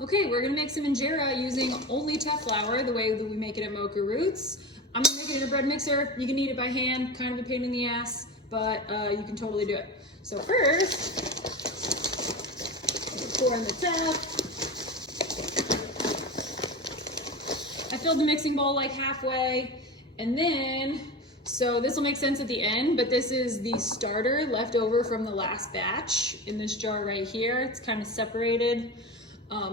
Okay, we're gonna make some injera using only teff flour, the way that we make it at Mocha Roots. I'm gonna make it in a bread mixer. You can eat it by hand, kind of a pain in the ass, but you can totally do it. So first, pour in the teff. I filled the mixing bowl like halfway, and then, so this will make sense at the end, but this is the starter left over from the last batch in this jar right here. It's kind of separated.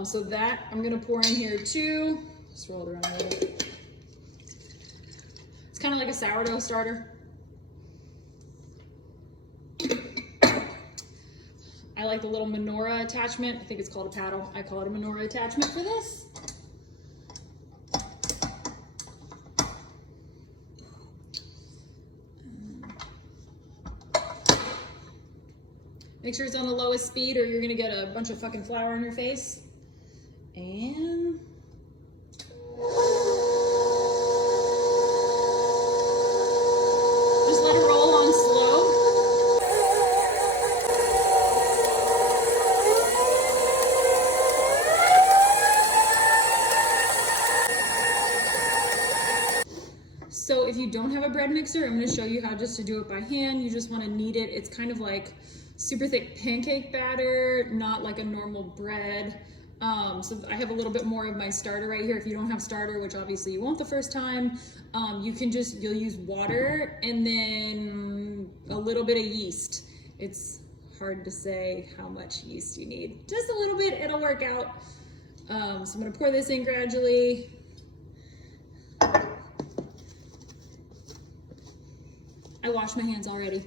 So that I'm gonna pour in here too. Just roll it around a little bit. It's kind of like a sourdough starter. I like the little menorah attachment. I think it's called a paddle. I call it a menorah attachment for this. Make sure it's on the lowest speed or you're gonna get a bunch of fucking flour on your face. And just let it roll on slow. So if you don't have a bread mixer, I'm gonna show you how just to do it by hand. You just wanna knead it. It's kind of like super thick pancake batter, not like a normal bread. So I have a little bit more of my starter right here. If you don't have starter, which obviously you won't the first time, you'll use water and then a little bit of yeast. It's hard to say how much yeast you need. Just a little bit, it'll work out. So I'm gonna pour this in gradually. I washed my hands already.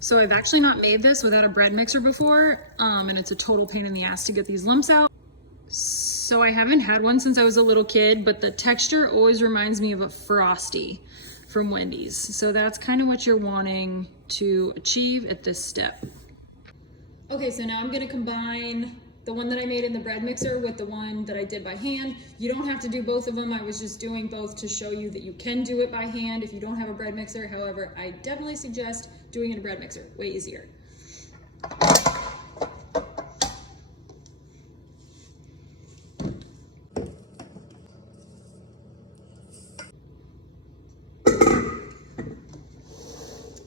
So I've actually not made this without a bread mixer before, and it's a total pain in the ass to get these lumps out. So I haven't had one since I was a little kid, but the texture always reminds me of a Frosty from Wendy's. So that's kind of what you're wanting to achieve at this step. Okay, so now I'm gonna combine the one that I made in the bread mixer with the one that I did by hand. You don't have to do both of them. I was just doing both to show you that you can do it by hand if you don't have a bread mixer. However, I definitely suggest doing it in a bread mixer, way easier.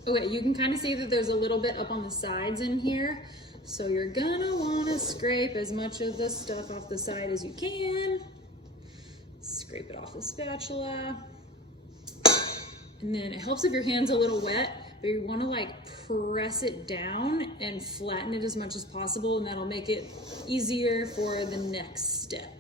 Okay, you can kind of see that there's a little bit up on the sides in here. So you're gonna wanna scrape as much of the stuff off the side as you can. Scrape it off the spatula. And then it helps if your hand's a little wet, but you wanna like press it down and flatten it as much as possible, and that'll make it easier for the next step.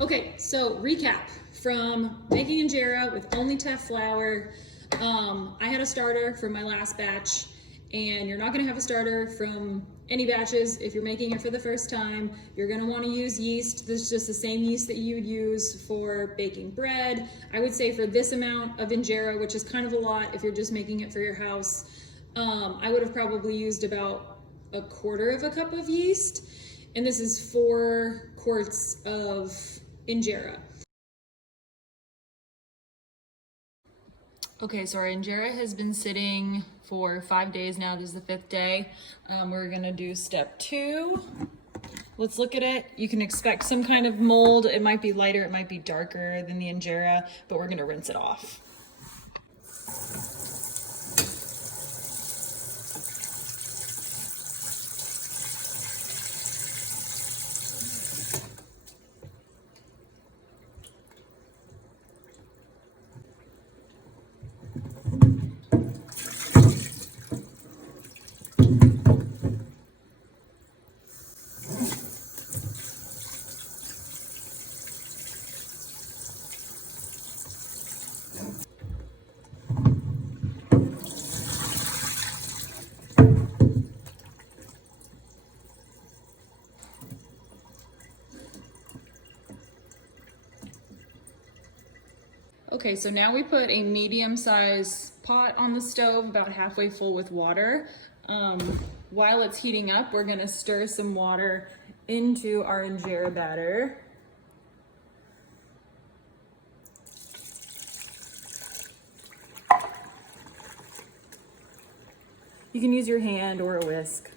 Okay, so recap from making injera with only teff flour. I had a starter from my last batch, and you're not gonna have a starter from any batches if you're making it for the first time. You're gonna wanna use yeast. This is just the same yeast that you would use for baking bread. I would say for this amount of injera, which is kind of a lot if you're just making it for your house, I would have probably used about 1/4 cup of yeast. And this is 4 quarts of injera. Okay, so our injera has been sitting for 5 days now. This is the 5th day. We're gonna do step 2. Let's look at it. You can expect some kind of mold. It might be lighter, it might be darker than the injera, but we're gonna rinse it off. Okay, so now we put a medium-sized pot on the stove, about halfway full with water. While it's heating up, we're gonna stir some water into our injera batter. You can use your hand or a whisk.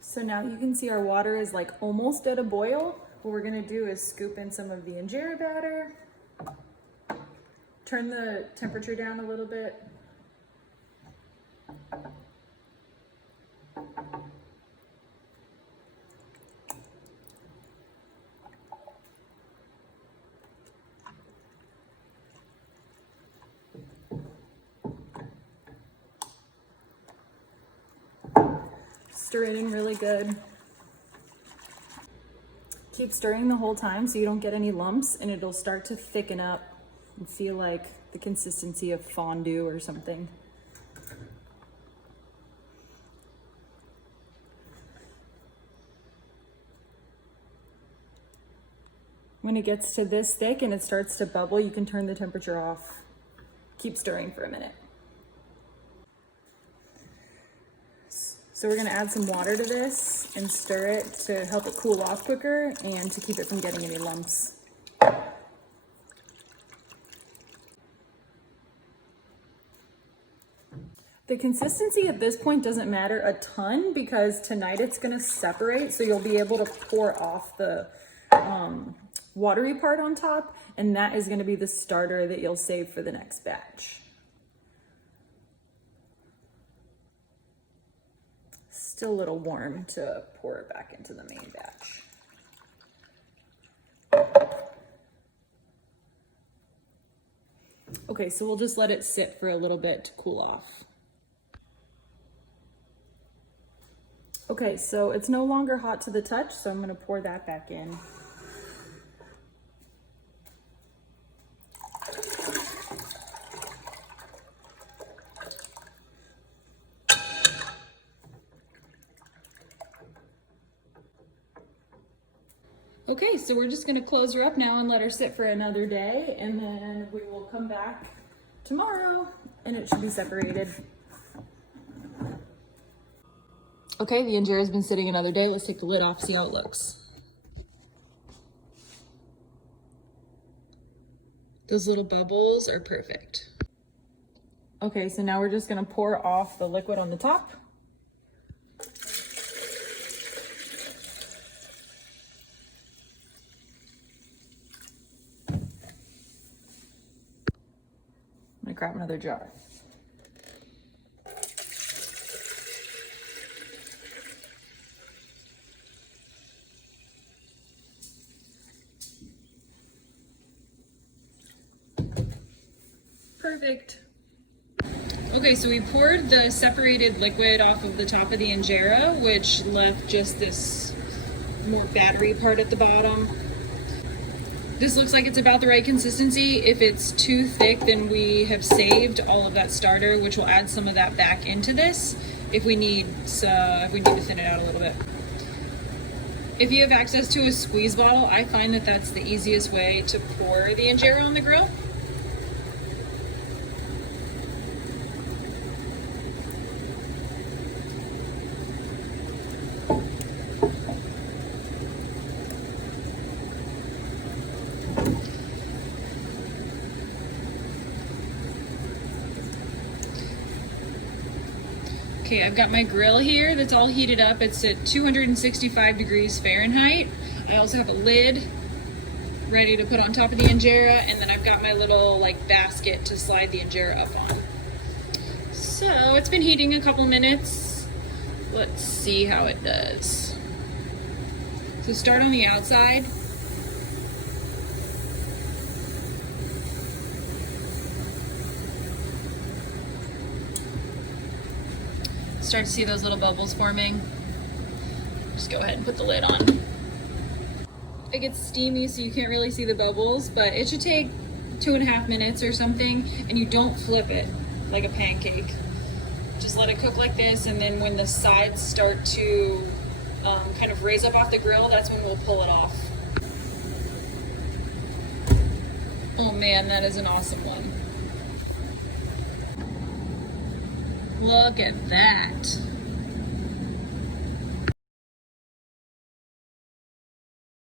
So now you can see our water is like almost at a boil. What we're gonna do is scoop in some of the injera batter, turn the temperature down a little bit. Stir it in really good. Keep stirring the whole time so you don't get any lumps, and it'll start to thicken up and feel like the consistency of fondue or something. When it gets to this thick and it starts to bubble, you can turn the temperature off. Keep stirring for a minute. So we're gonna add some water to this and stir it to help it cool off quicker and to keep it from getting any lumps. The consistency at this point doesn't matter a ton because tonight it's gonna separate, so you'll be able to pour off the watery part on top, and that is gonna be the starter that you'll save for the next batch. Still a little warm to pour it back into the main batch. Okay, so we'll just let it sit for a little bit to cool off. Okay, so it's no longer hot to the touch, so I'm gonna pour that back in. Okay, so we're just gonna close her up now and let her sit for another day, and then we will come back tomorrow and it should be separated. Okay, the injera's been sitting another day. Let's take the lid off, see how it looks. Those little bubbles are perfect. Okay, so now we're just gonna pour off the liquid on the top. I'm gonna grab another jar. Perfect. Okay, so we poured the separated liquid off of the top of the injera, which left just this more battery part at the bottom. This looks like it's about the right consistency. If it's too thick, then we have saved all of that starter, which will add some of that back into this if we need to thin it out a little bit. If you have access to a squeeze bottle, I find that that's the easiest way to pour the injera on the grill. Okay, I've got my grill here that's all heated up. It's at 265 degrees Fahrenheit. I also have a lid ready to put on top of the injera, and then I've got my little basket to slide the injera up on. So it's been heating a couple minutes. Let's see how it does. So start on the outside. Start to see those little bubbles forming. Just go ahead and put the lid on. It gets steamy, so you can't really see the bubbles, but it should take 2.5 minutes or something, and you don't flip it like a pancake. Just let it cook like this, and then when the sides start to kind of raise up off the grill, that's when we'll pull it off. Oh man, that is an awesome one. Look at that.